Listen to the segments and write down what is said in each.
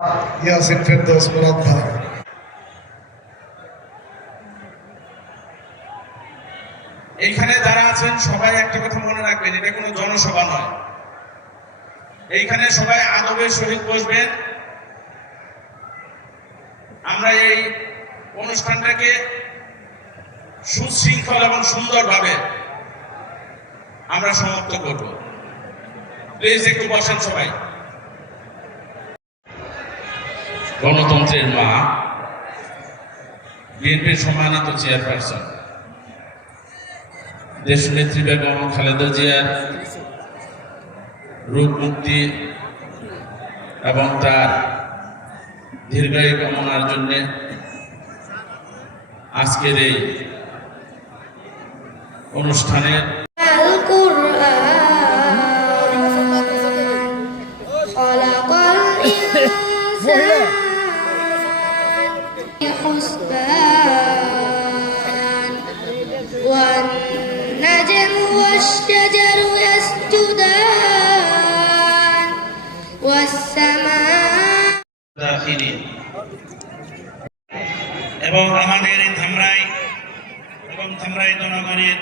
ইয়াসিন ফেরদৌস যারা আছেন, সবাই একটা কথা মনে রাখবেন, এটা কোনো জনসভা নয়। এইখানে সবাই আদবের সহিত বসবেন। আমরা এই অনুষ্ঠানটাকে সুশৃঙ্খল এবং সুন্দরভাবে আমরা সমাপ্ত করব। প্লিজ একটু বসেন সবাই। গণতন্ত্রের মা, বিএনপির সম্মানিত চেয়ারপারসন দেশ নেত্রী বেগম খালেদা জিয়ার রোগ মুক্তি এবং তার দীর্ঘায়ু কামনার জন্য আজকের এই অনুষ্ঠানের দাখিলিন। এবং আমাদের এই ধামরাই এবং ধামরাই জনগণের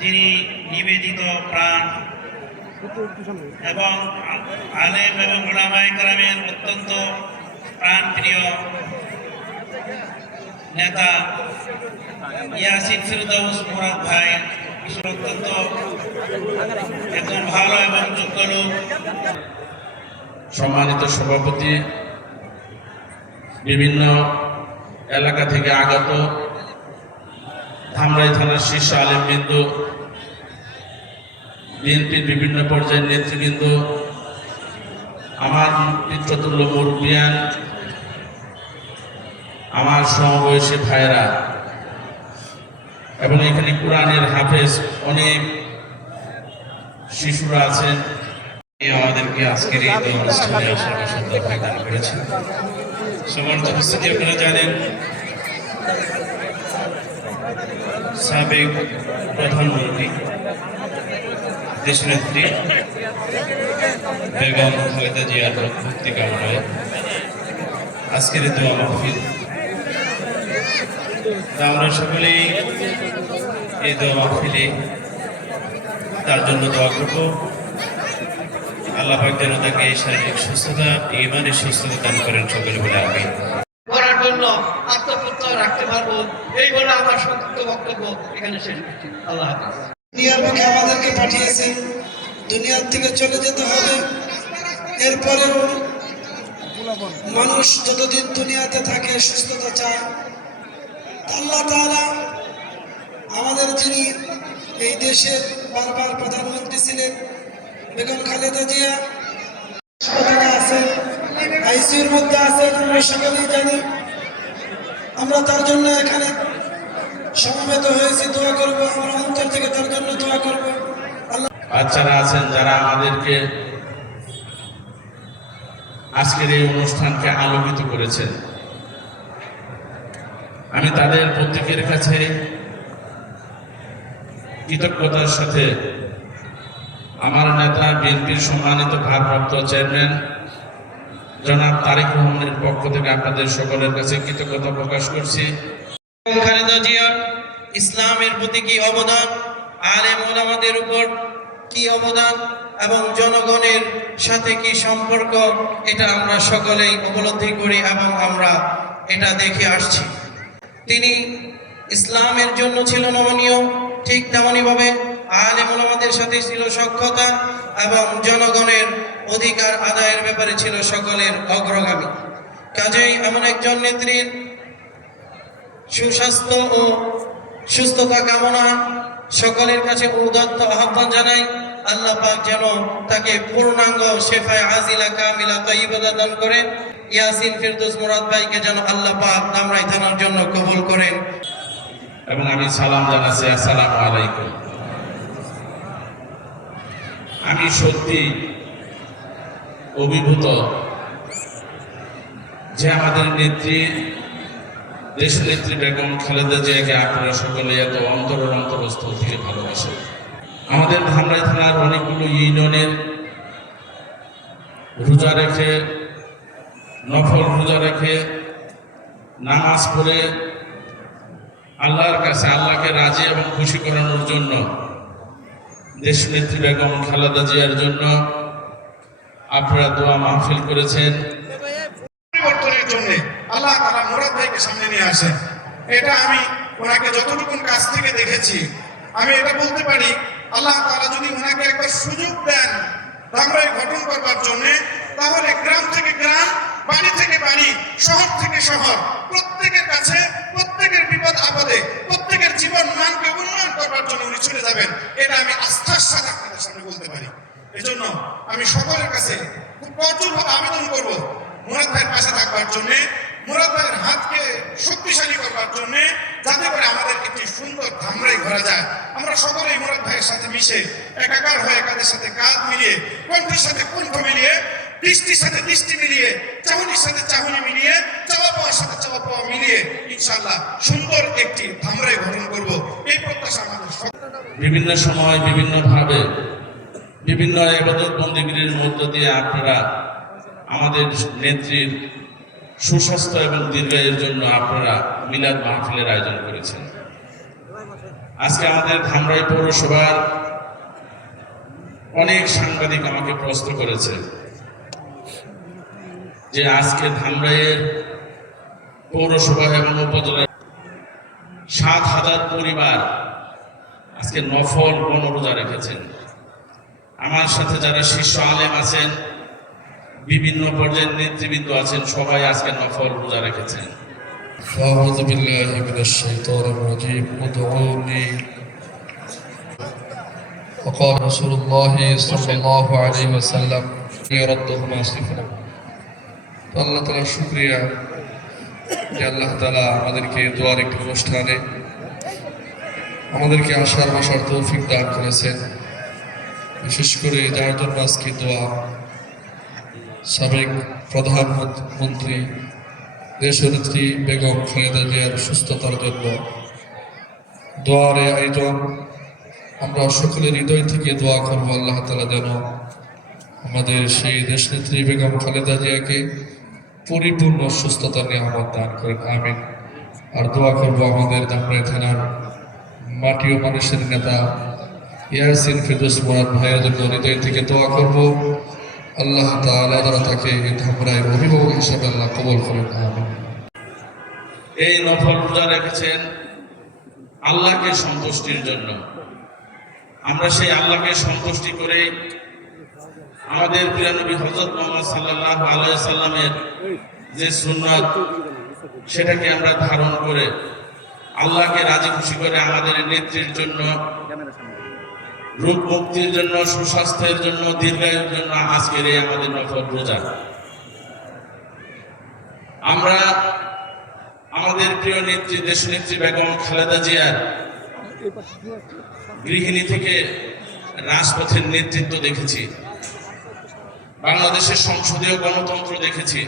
যিনি নিবেদিত প্রাণ এবং আলেম এবং ওলামাই গ্রামের অত্যন্ত প্রাণপ্রিয় নেতা ইয়াসিন ফিরদৌস মুরাদ ভাই অত্যন্ত একজন ভালো এবং যোগ্য লোক সম্মানিত সভাপতি বিভিন্ন এলাকা থেকে আগত ধামরাই থানার শীর্ষ আলেমবৃন্দ, বিএনপির বিভিন্ন পর্যায়ের নেতৃবৃন্দ, আমার পিতৃতুল্য মুরব্বিয়ান আমার সমবয়সী ভাইরা এবং এখানে কোরআনের হাফেজ অনেক শিশুরা আছেন। আমাদেরকে আজকের এই অনুষ্ঠানে আসার সুন্দর ভাই দান করেছেন। সম্মানিত উপস্থিতি আপনারা জানেন। সাবেক প্রধানমন্ত্রী, দেশনেত্রী বেগম খালেদা জিয়ার মুক্তি কামনায় আজকের দোয়া মাহফিল। তা আমরা সকলেই এই দোয়া মাহফিলে তার জন্য দোয়া করব। আল্লাহ পাক যেন তাকে শারীরিক সুস্থতা ইমানের সুস্থতা দান করেন সকলে বলে আমি করার জন্য আত্মপ্রত্যয় রাখতে পারব এই বলে আমার সংক্ষিপ্ত বক্তব্য এখানে শেষ করছি। আল্লাহ হাফিজ। দুনিয়ার মুখে আমাদেরকে পাঠিয়েছে দুনিয়ার থেকে চলে যেতে হবে। এরপরেও মানুষ যতদিন দুনিয়াতে থাকে সুস্থতা চায়। আল্লাহ তাআলা আমাদের যিনি এই দেশের বারবার প্রধানমন্ত্রী ছিলেন বেগম খালেদা জিয়া হাসপাতালে আছেন আইসিউর মধ্যে আছেন আমরা সকলেই জানি। আমরা তার জন্য এখানে সমবেত হয়েছি, দোয়া করব, আমরা অন্তর থেকে তার জন্য দোয়া করব। বাচ্চারা আছেন যারা আমাদেরকে আজকের এই অনুষ্ঠানকে আলোকিত করেছেন। আমি তাদের প্রত্যেকের কাছে কৃতজ্ঞতার সাথে আমার নেতা বিএনপির সম্মানিত ভারপ্রাপ্ত চেয়ারম্যান জনাব তারেক রহমানের পক্ষ থেকে আপনাদের সকলের কাছে কৃতজ্ঞতা প্রকাশ করছি। খালেদা জিয়া, ইসলামের প্রতি কি অবদান? আলেম ওলামাদের উপর কি অবদান? এবং জনগণের সাথে কি সম্পর্ক? এটা আমরা সকলেই উপলব্ধি করি এবং আমরা এটা দেখে আসছি। তিনি ইসলামের জন্য ছিল নমনীয়, ঠিক তেমনই ভাবে আলেম ওলামাদের সাথে ছিল সক্ষতা এবং জনগণের অধিকার আদায়ের ব্যাপারে ছিল সকলের অগ্রগামী। কাজেই এমন একজন নেত্রীর সুস্বাস্থ্য ও সুস্থতা কামনা সকলের কাছে উদাত্ত আহ্বান জানাই। আল্লাহ পাক যেন তাকে পূর্ণাঙ্গ শেফায় আজিলা কামিলা তৈবদা দান করেন। ইয়াসিন ফিরদৌস মুরাদ ভাইকে যেন আল্লাহ পাক নামরাই থানার জন্য কবুল করেন। এবং আমি সালাম জানাচ্ছি, আসসালামু আলাইকুম। আমি সত্যি অভিভূত যে আমাদের নেত্রী দেশ নেত্রী বেগম খালেদা জিয়াকে আপনারা সকলে এত অন্তরের অন্তরস্থ থেকে ভালোবাসেন। আমাদের ধামরাই থানার অনেকগুলো ইউনিয়নের রোজা রেখে, নফল রোজা রেখে নামাজ পড়ে আল্লাহর কাছে আল্লাহকে রাজি এবং খুশি করানোর জন্য দেশ নেত্রী বেগম খালেদা জিয়ার জন্য আপনারা দোয়া মাহফিল করেছেন। পরিবর্তনের জন্য আল্লাহ তালা মুরাদ ভাইকে সামনে নিয়ে আসেন। এটা আমি ওনাকে যতটুকু কাছ থেকে দেখেছি, আমি এটা বলতে পারি, আল্লাহ তালা যদি ওনাকে একটা সুযোগ দেন ধামরাই গঠন করবার জন্য, তাহলে গ্রাম থেকে গ্রাম, বাড়ি থেকে বাড়ি, শহর থেকে শহর, প্রত্যেকের কাছে প্রত্যেকের বিপদ আপদে প্রত্যেকের জীবন মানকে উন্নয়ন করবার জন্য উনি চলে যাবেন, এটা আমি আস্থার সাথে আপনাদের সামনে বলতে পারি। এজন্য আমি সকলের কাছে খুব প্রচুরভাবে আবেদন করব মুরাদ ভাইয়ের পাশে থাকবার জন্য, মুরাদ ভাইয়ের হাতকে শক্তিশালী করবার জন্য, যাতে করে আমাদের একটি সুন্দর ধামরাই ঘোরা যায়। আমরা সকলেই মুরাদ ভাইয়ের সাথে মিশে একাকার হয়ে কাদের সাথে কাঁধ মিলিয়ে, কণ্ঠের সাথে কণ্ঠ মিলিয়ে দৃষ্টির সাথে বৃষ্টি মিলিয়ে, চাহনির সাথে চাহনি মিলিয়ে, চাওয়া পাওয়ার সাথে চাওয়া পাওয়া মিলিয়ে ইনশাল্লাহ সুন্দর একটি ধামরাই গঠন করব। এই প্রত্যাশা আমাদের বিভিন্ন সময় বিভিন্নভাবে বিভিন্ন এবাদত বন্দীগীর মধ্য দিয়ে আপনারা আমাদের নেত্রীর সুস্বাস্থ্য এবং দীর্ঘায়ের জন্য আপনারা মিলাদ মাহফিলের আয়োজন করেছেন। আজকে আমাদের ধামরাই পৌরসভার অনেক সাংবাদিক আমাকে প্রশ্ন করেছে। যে আজকে ধামরাইয়ের পৌরসভা এবং উপজেলার সাত হাজার পরিবার আজকে নফল গণরোজা রেখেছেন আমার সাথে যারা শীর্ষ আলেম আছেন বিভিন্ন পর্যায়ের নেতৃবৃন্দ আছেন সবাই আজকে নফল রোজা রেখেছেন أعوذ بالله من الشيطان الرجيم ادعوني وقال رسول الله صلى الله عليه وسلم يردهما صفرا আল্লাহ তালা শুক্রিয়া যে আল্লাহ তালা আমাদেরকে দোয়ার একটি অনুষ্ঠানে আমাদেরকে আসার বসার তৌফিক দান করেছেন। বিশেষ করে যার জন্য আজকে দোয়া সাবেক প্রধানমন্ত্রী দেশনেত্রী বেগম খালেদা জিয়ার সুস্থতার জন্য দোয়ারে আয়োজন। আমরা সকলের হৃদয় থেকে দোয়া করব আল্লাহ তালা যেন আমাদের সেই দেশনেত্রী বেগম খালেদা জিয়াকে পরিপূর্ণ সুস্থতা নিয়ামত দান করেন, আমিন। আর দোয়া করব আমাদের দামরাই থানার মাটি ও মানুষের নেতা ইয়াসিন ফিরদোস মুরাদ ভাইয়ের জন্য হৃদয় থেকে দোয়া করব। আল্লাহ তাআলা দ্বারা তাকে ধামরায় অভিভাবক হিসেবে আল্লাহ কবল করেন, আমিন। এই নফল রোজা রেখেছেন আল্লাহকে সন্তুষ্টির জন্য। আমরা সেই আল্লাহকে সন্তুষ্টি করে আমাদের প্রিয় নবী হজরত মোহাম্মদ সাল্লাহ আলাইসাল্লামের যে সুন্নত, সেটাকে আমরা ধারণ করে আল্লাহকে রাজি খুশি করে আমাদের নেত্রীর জন্য, রূপ মুক্তির জন্য, সুস্বাস্থ্যের জন্য, দীর্ঘায়ুর জন্য আজকের এই আমাদের নফল রোজা। আমরা আমাদের প্রিয় নেত্রী, দেশ নেত্রী বেগম খালেদা জিয়ার গৃহিণী থেকে রাজপথের নেতৃত্ব দেখেছি। বাংলাদেশের সংসদীয় গণতন্ত্র দেখেছি।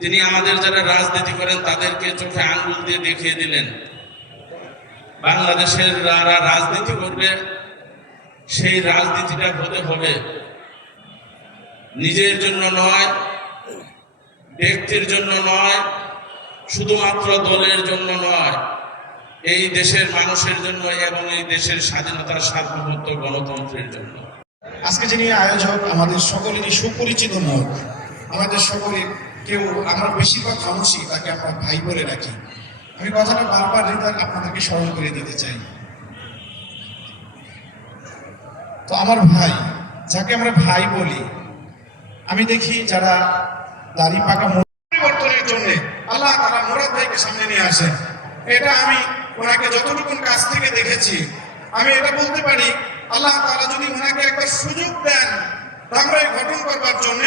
তিনি আমাদের যারা রাজনীতি করেন, তাদেরকে চোখে আঙ্গুল দিয়ে দেখিয়ে দিলেন। বাংলাদেশের যারা রাজনীতি করবে, সেই রাজনীতিটা হতে হবে। নিজের জন্য নয়, ব্যক্তির জন্য নয়, শুধুমাত্র দলের জন্য নয়, এই দেশের মানুষের জন্য এবং এই দেশের স্বাধীনতার সার্বভৌমত্ব গণতন্ত্রের জন্য। আজকে যিনি আয়োজক, আমাদের সকলেরই সুপরিচিত মুখ। আমাদের সকলে কেউ, আমরা বেশিরভাগ মানুষই তাকে আমরা ভাই বলে রাখি। আমি কথাটা বারবার হৃদয় আপনাদেরকে স্মরণ করে দিতে চাই। তো আমার ভাই, যাকে আমরা ভাই বলি, আমি দেখি যারা দাড়ি পাকা পরিবর্তনের জন্য আল্লাহ তারা মুরাদ ভাইকে সামনে নিয়ে আসেন। এটা আমি ওনাকে যতটুকুন কাছ থেকে দেখেছি, আমি এটা বলতে পারি, আল্লাহ তাআলা যদি ওনাকে একটা সুযোগ দেন ধামরাই গঠন করবার জন্য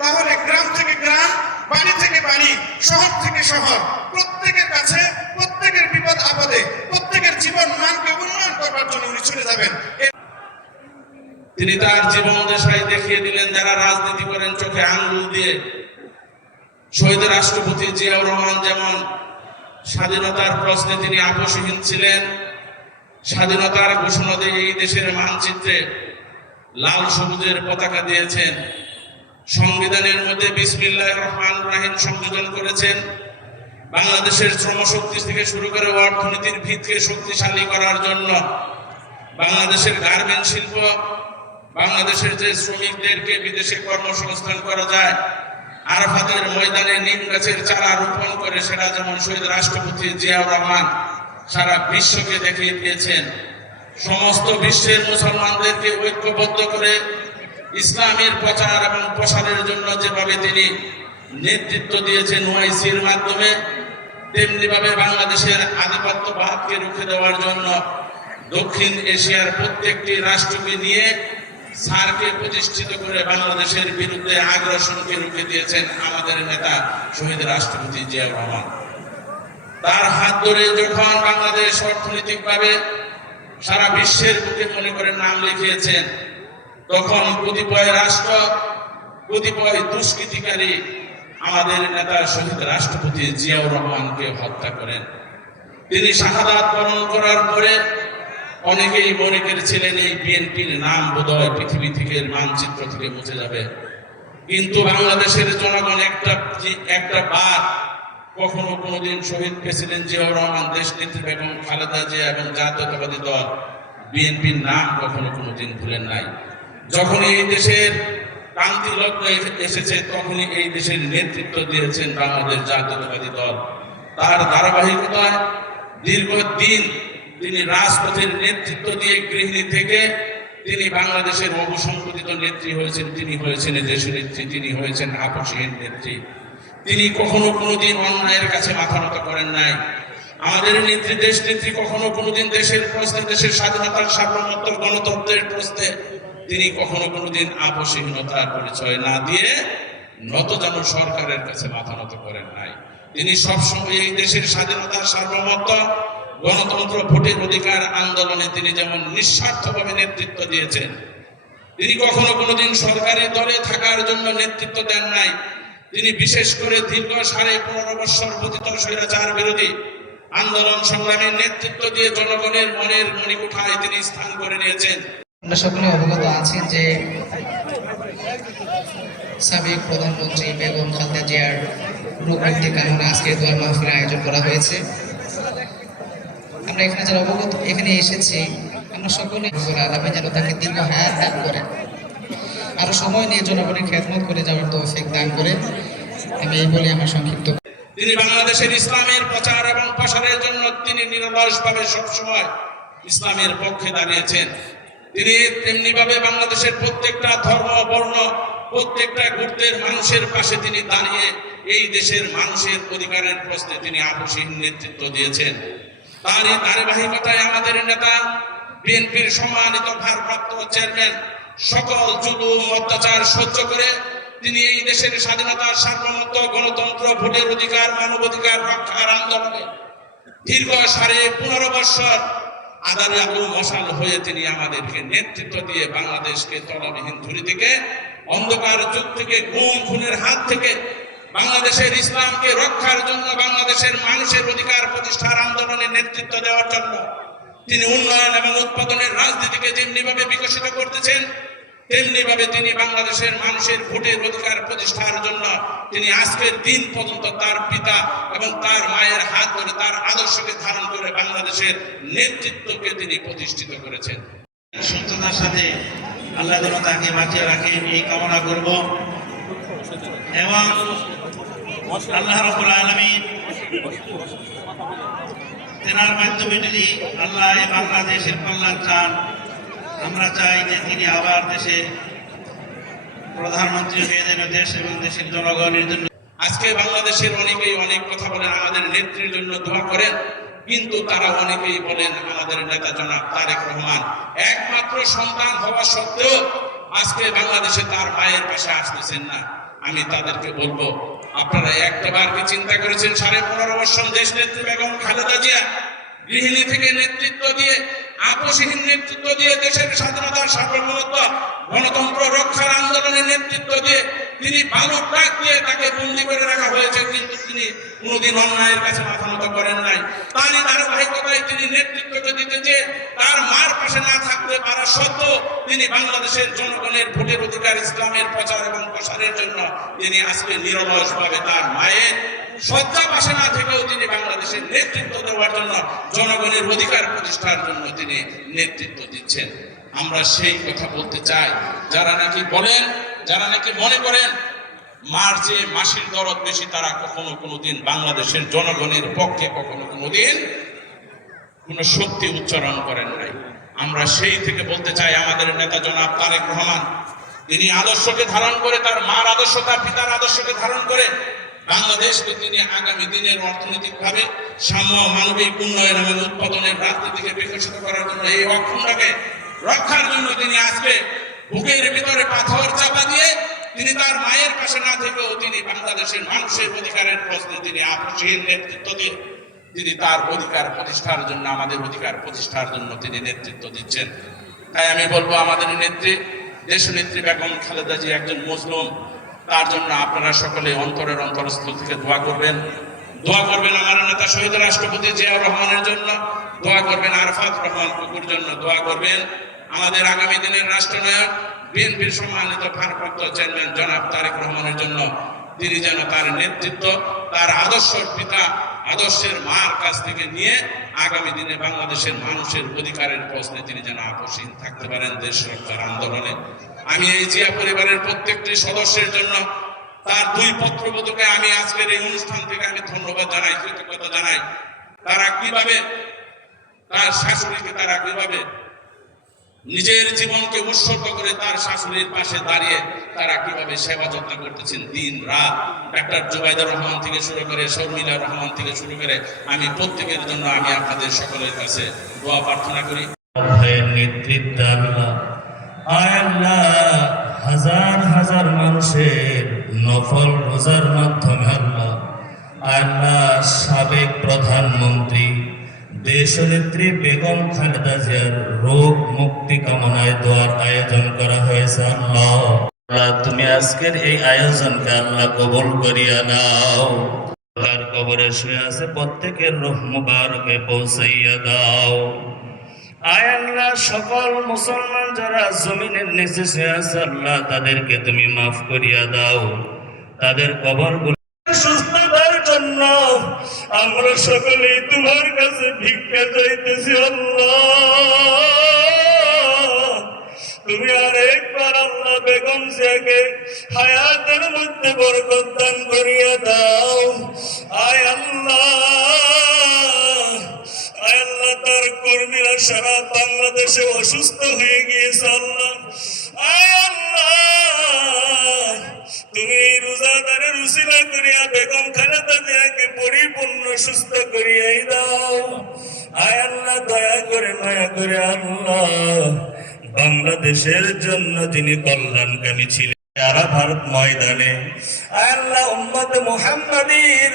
তাহলে গ্রাম থেকে গ্রাম, বাড়ি থেকে বাড়ি, শহর থেকে শহর, প্রত্যেকের কাছে, প্রত্যেকের বিপদ আপদে, প্রত্যেকের জীবন মানকে উন্নয়ন করবার জন্য উনি চলে যাবেন। তিনি তার জীবন দেশায় দেখিয়ে দিলেন, যারা রাজনীতি করেন, চোখে আঙ্গুল দিয়ে। শহীদ রাষ্ট্রপতি জিয়াউর রহমান যেমন স্বাধীনতার প্রশ্নে তিনি আপোষহীন ছিলেন, স্বাধীনতার ঘোষণা দিয়ে এই দেশের মানচিত্রে লাল সবুজের পতাকা দিয়েছেন। সংবিধানের মধ্যে বিসমিল্লাহ রহমান রাহিম সংযোজন করেছেন। বাংলাদেশের শ্রমশক্তি থেকে শুরু করে অর্থনীতির ভিতকে শক্তিশালী করার জন্য বাংলাদেশের গার্মেন্ট শিল্প, বাংলাদেশের যে শ্রমিকদেরকে বিদেশে কর্মসংস্থান করা যায়, আরাফাতের ময়দানে নিম গাছের চারা রোপণ করে সেটা যেমন শহীদ রাষ্ট্রপতি জিয়াউর রহমান সারা বিশ্বকে দেখিয়ে দিয়েছেন। সমস্ত বিশ্বের মুসলমানদেরকে ঐক্যবদ্ধ করে ইসলামের প্রচার এবং প্রসারের জন্য যেভাবে তিনি নেতৃত্ব দিয়েছেন ওয়াইসির মাধ্যমে, তেমনিভাবে বাংলাদেশের আধিপত্য আধিপত্যবাদকে রুখে দেওয়ার জন্য দক্ষিণ এশিয়ার প্রত্যেকটি রাষ্ট্রকে নিয়ে সারকে প্রতিষ্ঠিত করে বাংলাদেশের বিরুদ্ধে আগ্রাসনকে রুখে দিয়েছেন আমাদের নেতা শহীদ রাষ্ট্রপতি জিয়াউর রহমান। তার হাত ধরে যখন বাংলাদেশ অর্থনৈতিকভাবে সারা বিশ্বের বুকে মনে করে নাম লিখিয়েছেন। তখন কতিপয় রাষ্ট্র, কতিপয় দুষ্কৃতিকারী আমাদের নেতা শহীদ রাষ্ট্রপতি জিয়াউর রহমানকে হত্যা করেন। তিনি শাহাদাত বরণ করার পরে অনেকেই মনে করেছিলেন এই বিএনপির নাম বোধহয় পৃথিবী থেকে, মানচিত্র থেকে মুছে যাবে। কিন্তু বাংলাদেশের জনগণ একটা একটা বার কখনো কোনোদিন শহীদ প্রেসিডেন্ট জিয়াউর রহমান দেশ নেত্রী বেগম খালেদা জিয়া এবং জাতীয়তাবাদী দল বিএনপির নাম কখনো কোনোদিন ভুলেন নাই। যখন এই দেশের ক্রান্তি লগ্ন এসেছে, তখনই এই দেশের নেতৃত্ব দিয়েছেন বাংলাদেশ জাতীয়তাবাদী দল। তার ধারাবাহিকতায় দীর্ঘদিন তিনি রাজপথের নেতৃত্ব দিয়ে গৃহিণী থেকে তিনি বাংলাদেশের অবসংগঠিত নেত্রী হয়েছেন, তিনি হয়েছেন দেশ নেত্রী তিনি হয়েছেন আপসহীন নেত্রী। তিনি কখনো কোনোদিন অন্যায়ের কাছে মাথা নত করেন নাই। আমাদের নেত্রী, দেশ নেত্রী কখনো কোনোদিন দেশের প্রশ্নে, দেশের স্বাধীনতার সার্বভৌমত্ব, গণতন্ত্রের প্রশ্নে তিনি কখনো কোনোদিন আপসহীনতার পরিচয় না দিয়ে নত যেন সরকারের কাছে মাথা নত করেন নাই। তিনি সবসময় এই দেশের স্বাধীনতার সার্বভৌমত্ব, গণতন্ত্র, ভোটের অধিকার আন্দোলনে তিনি যেমন নিঃস্বার্থভাবে নেতৃত্ব দিয়েছেন, তিনি কখনো কোনোদিন সরকারি দলে থাকার জন্য নেতৃত্ব দেন নাই। তিনি বিশেষ করে দীর্ঘ সাড়ে পনেরো বৎসর পতিত স্বৈরাচার বিরোধী আন্দোলন সংগ্রামের নেতৃত্ব দিয়ে জনগণের মনের মণিকুঠায় তিনি স্থান করে নিয়েছেন। আমরা সকলে অবগত আছি যে সাবেক প্রধানমন্ত্রী বেগম খালেদা জিয়ার রূপ মুক্তি কারণে আজকে দোয়ার মাহফিল আয়োজন করা হয়েছে। আমরা এখানে যারা অবগত, এখানে এসেছি, আমরা সকলে আলামে যেন তাকে দীর্ঘ হায়াত দান করে আরও সময় নিয়ে জনগণের খেদমত করে যাওয়ার তৌফিক দান করে আমি এই বলে আমার সংক্ষিপ্ত তিনি বাংলাদেশের ইসলামের প্রচার এবং প্রসারের জন্য তিনি নিরলসভাবে সবসময় ইসলামের পক্ষে দাঁড়িয়েছেন। তিনি তেমনি ভাবে বাংলাদেশের প্রত্যেকটা ধর্ম, বর্ণ, প্রত্যেকটা গুরুত্বের মানুষের পাশে তিনি দাঁড়িয়ে এই দেশের মানুষের অধিকারের প্রশ্নে তিনি আপসীন নেতৃত্ব দিয়েছেন। তার এই ধারাবাহিকতায় আমাদের নেতা, বিএনপির সম্মানিত ভারপ্রাপ্ত চেয়ারম্যান সকল জুলুম, অত্যাচার সহ্য করে তিনি এই দেশের স্বাধীনতার সার্বভৌমত্ব, গণতন্ত্র, ভোটের অধিকার মানবাধিকার রক্ষার আন্দোলনে দীর্ঘ সাড়ে পনেরো বৎসর আদারে আবু মশাল হয়ে তিনি আমাদেরকে নেতৃত্ব দিয়ে বাংলাদেশকে তলবিহীন ধুরি থেকে, অন্ধকার যুগ থেকে, গুম, খুনের হাত থেকে বাংলাদেশের ইসলামকে রক্ষার জন্য বাংলাদেশের মানুষের অধিকার প্রতিষ্ঠার আন্দোলনে নেতৃত্ব দেওয়ার জন্য তিনি উন্নয়ন এবং উৎপাদনের রাজনীতিকে যেমনিভাবে বিকশিত করতেছেন তেমনি ভাবে তিনি বাংলাদেশের মানুষের ভোটের অধিকার প্রতিষ্ঠার জন্য তিনি আজকের দিন পর্যন্ত তার পিতা এবং তার মায়ের হাত ধরে তার আদর্শকে ধারণ করে বাংলাদেশের নেতৃত্বকে তিনি প্রতিষ্ঠিত করেছেন। সুস্থতার সাথে আল্লাহ যেন তাকে বাঁচিয়ে রাখেন, এই কামনা করব। এবং আল্লাহ রবুল আলমী তেনার মাধ্যমে যদি আল্লাহ বাংলাদেশের কল্যাণ চান, আমরা চাই যে তিনি আবার দেশে প্রধানমন্ত্রী হয়ে যেন দেশ এবং দেশের জনগণের জন্য আজকে বাংলাদেশের অনেকেই অনেক কথা বলেন, আমাদের নেত্রীর জন্য দোয়া করেন, কিন্তু তারা অনেকেই বলেন আমাদের নেতা জনাব তারেক রহমান, একমাত্র সন্তান হওয়া সত্ত্বেও আজকে বাংলাদেশে তার মায়ের পাশে আসতেছেন না। আমি তাদেরকে বলব, আপনারা একটা বার কি চিন্তা করেছেন সাড়ে পনেরো বছর দেশ নেত্রী বেগম খালেদা জিয়া গৃহিণী থেকে নেতৃত্ব দিয়ে আপসহীন নেতৃত্ব দিয়ে দেশের স্বাধীনতার সার্বভৌমত্ব, গণতন্ত্র রক্ষার আন্দোলনের নেতৃত্ব দিয়ে তিনি বালু ট্রাক দিয়ে তাকে বন্দি করে রাখা হয়েছে, কিন্তু তিনি কোনোদিন অন্যায়ের কাছে মাথা নত করেন নাই। তারই ধারাবাহিকতায় তিনি নেতৃত্বকে দিতে যে তার মার পাশে না থাকতে পারা সত্ত্বেও তিনি বাংলাদেশের জনগণের ভোটের অধিকার, ইসলামের প্রচার এবং প্রসারের জন্য তিনি আজকে নিরলস ভাবে তার মায়ের শয্যা পাশে না থেকেও তিনি বাংলাদেশের নেতৃত্ব দেওয়ার জন্য, জনগণের অধিকার প্রতিষ্ঠার জন্য তিনি নেতৃত্ব দিচ্ছেন। আমরা সেই কথা বলতে চাই। যারা নাকি বলেন, যারা নাকি মনে করেন, মার যে মাসির দরদ বেশি, তারা কখনো কোনোদিন বাংলাদেশের জনগণের পক্ষে কখনো কোনোদিন কোন সত্যি উচ্চারণ করেন নাই। আমরা সেই থেকে বলতে চাই, আমাদের নেতা জনাব তারেক রহমান, তিনি আদর্শকে ধারণ করে, তার মার আদর্শ, তার পিতার আদর্শকে ধারণ করে বাংলাদেশকে তিনি আগামী দিনের অর্থনৈতিক ভাবে সাম্য মানবিক উন্নয়ন এবং উৎপাদনের রাজনীতিকে বিকশিত করার জন্য এই অক্ষুণ্ণকে রক্ষার জন্য তিনি আজকে বুকের ভিতরে পাথর চাপা দিয়ে তিনি তার মায়ের পাশে না থেকেও তিনি বাংলাদেশের মানুষের অধিকারের প্রশ্নে তিনি আপসহীন নেতৃত্ব দিয়ে তিনি তার অধিকার প্রতিষ্ঠার জন্য, আমাদের অধিকার প্রতিষ্ঠার জন্য তিনি নেতৃত্ব দিচ্ছেন। তাই আমি বলব, আমাদের নেত্রী দেশ নেত্রী বেগম খালেদা জি একজন মুসলিম। তার জন্য আপনারা সকলে অন্তরের অন্তরস্থল থেকে দোয়া করবেন। দোয়া করবেন আমার নেতা শহীদ রাষ্ট্রপতি জিয়াউর রহমানের জন্য, দোয়া করবেন আরফাত রহমান কুকুর জন্য, দোয়া করবেন আমাদের আগামী দিনের রাষ্ট্রনায়ক, বিএনপির সম্মানিত ভারপ্রাপ্ত চেয়ারম্যান জনাব তারেক রহমানের জন্য। তিনি যেন তার নেতৃত্ব, তার আদর্শ পিতা, আদর্শের মার কাছ থেকে নিয়ে আগামী দিনে বাংলাদেশের মানুষের অধিকারের প্রশ্নে তিনি যেন আপসীন থাকতে পারেন দেশ রক্ষার আন্দোলনে। আমি এই জিয়া পরিবারের প্রত্যেকটি সদস্যের জন্য তার দুই পত্রবোধকে আমি আজকের এই অনুষ্ঠান থেকে আমি ধন্যবাদ জানাই, কৃতজ্ঞতা জানাই। তারা কীভাবে তার শাশুড়িকে তারা কীভাবে নিজের জীবনকে উৎসর্গ করে তার শাশুড়ির পাশে দাঁড়িয়ে তারা কীভাবে সেবা যত্ন করতেছেন দিন রাত? ডাক্তার জুবাইদুর রহমান থেকে শুরু করে শর্মিলা রহমান থেকে শুরু করে আমি প্রত্যেকের জন্য আমি আপনাদের সকলের কাছে দোয়া প্রার্থনা করি। নেতৃত্বে আল্লাহ আয় হাজার হাজার মানুষের নফল রোজার মাধ্যমে আল্লাহ আয় আল্লাহ সাবেক প্রধানমন্ত্রী দেশনেত্রী বেগম খালেদা জিয়ার রোগ মুক্তি কামনায় দোয়ার আয়োজন করা হয়েছে আল্লাহ। আল্লাহ, তুমি আজকের এই আয়োজনকে আল্লাহ কবল করিয়া নাও। তার কবরে শুয়ে আছে প্রত্যেকের রোহ মুবারকে পৌঁছাইয়া দাও। আয় সকল মুসলমান যারা জমিনের নিচে শুয়ে আছে, আল্লাহ, তাদেরকে তুমি মাফ করিয়া দাও। তাদের কবর সুস্থতার জন্য আমরা সকলেই তোমার কাছে ভিক্ষা চাইতেছি তুমি আরেকবার আল্লাহ বেগম জিয়াকে হায়াতের মধ্যে বরকত দান করিয়া দাও। আয় আল্লাহ। আয় আল্লাহ, তার কর্মীরা সারা বাংলাদেশে অসুস্থ হয়ে গিয়েছে, আল্লাহ। আয় আল্লাহ। তুমি এই রোজাদারের করিয়া বেগম খালেদা জিয়াকে পরিপূর্ণ সুস্থ করিয়াই দাও। আয় আল্লাহ, দয়া করে মায়া করে আল্লাহ। বাংলাদেশের জন্য তিনি কল্যাণকামী ছিলেন। সারা ভারত ময়দানে। আল্লাহ, উম্মত মুহাম্মাদির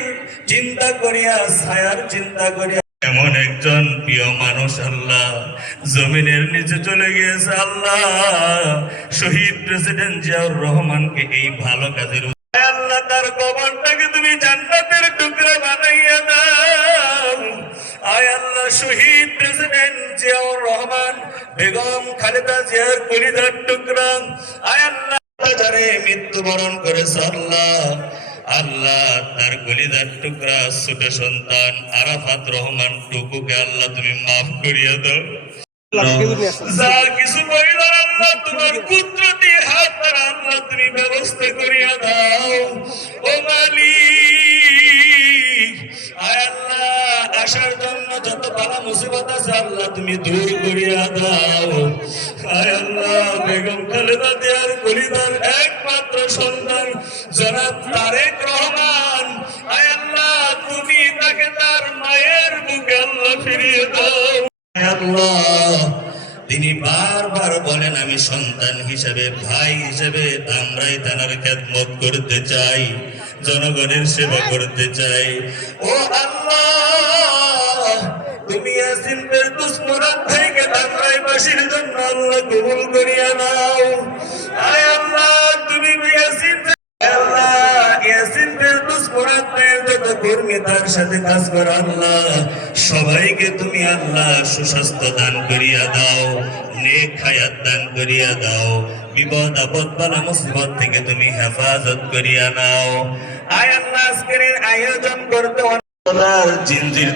চিন্তা করিয়া, ছায়ার চিন্তা করিয়া একজন প্রিয় মানুষ আল্লাহ। জমিনের নিচে চলে গিয়েছে আল্লাহ। শহীদ প্রেসিডেন্ট জিয়াউর রহমানকে এই ভালো কাজের আল্লাহ, তার কবরটাকে তুমি জান্নাতের বানাইয়া দাও। আয় আল্লাহ, শহীদ প্রেসিডেন্ট জিয়াউর রহমান, বেগম খালেদা জিয়ার কলিদার টুকরা। আয় আল্লাহ যারে মৃত্যুবরণ করেছে আল্লাহ। আল্লাহ তার কলিদার টুকরা ছোট সন্তান আরাফাত রহমান টুকুকে আল্লাহ তুমি মাফ করিয়া দাও। যা কিছু মহিলার আল্লাহ তোমার কুদরতি হাত আল্লাহ তুমি ব্যবস্থা করিয়া দাও। ও আয় আল্লাহ, আসার জন্য যত বালা মুসিবত আছে আল্লাহ তুমি দূর করিয়া দাও। আয় আল্লাহ, বেগম খালেদা দেয়ার কলিদার একমাত্র সন্তান জনাব তারেক রহমান। আয় তুমি তাকে তার মায়ের বুকে আল্লাহ ফিরিয়ে দাও। আল্লাহ, তিনি বারবার বলেন, আমি সন্তান হিসেবে, ভাই হিসেবে আমরাই তার খেদমত করতে চাই, জনগণের সেবা করতে চাই। ও আল্লাহ, তুমি ইয়াসিন ফেরদৌস মুরাদ ভাইকে ধামরাইবাসীর জন্য আল্লাহ কবুল করিয়া নাও। আয় সবাইকে তুমি আল্লাহ সুস্বাস্থ্য দান করিয়া দাও, নেক দান করিয়া দাও, বিপদ, আপদ, বালা, মুসিবত থেকে তুমি হেফাজত করিয়া নাও। আয় আল্লাহ, আজকের আয়োজন করতে জিনজির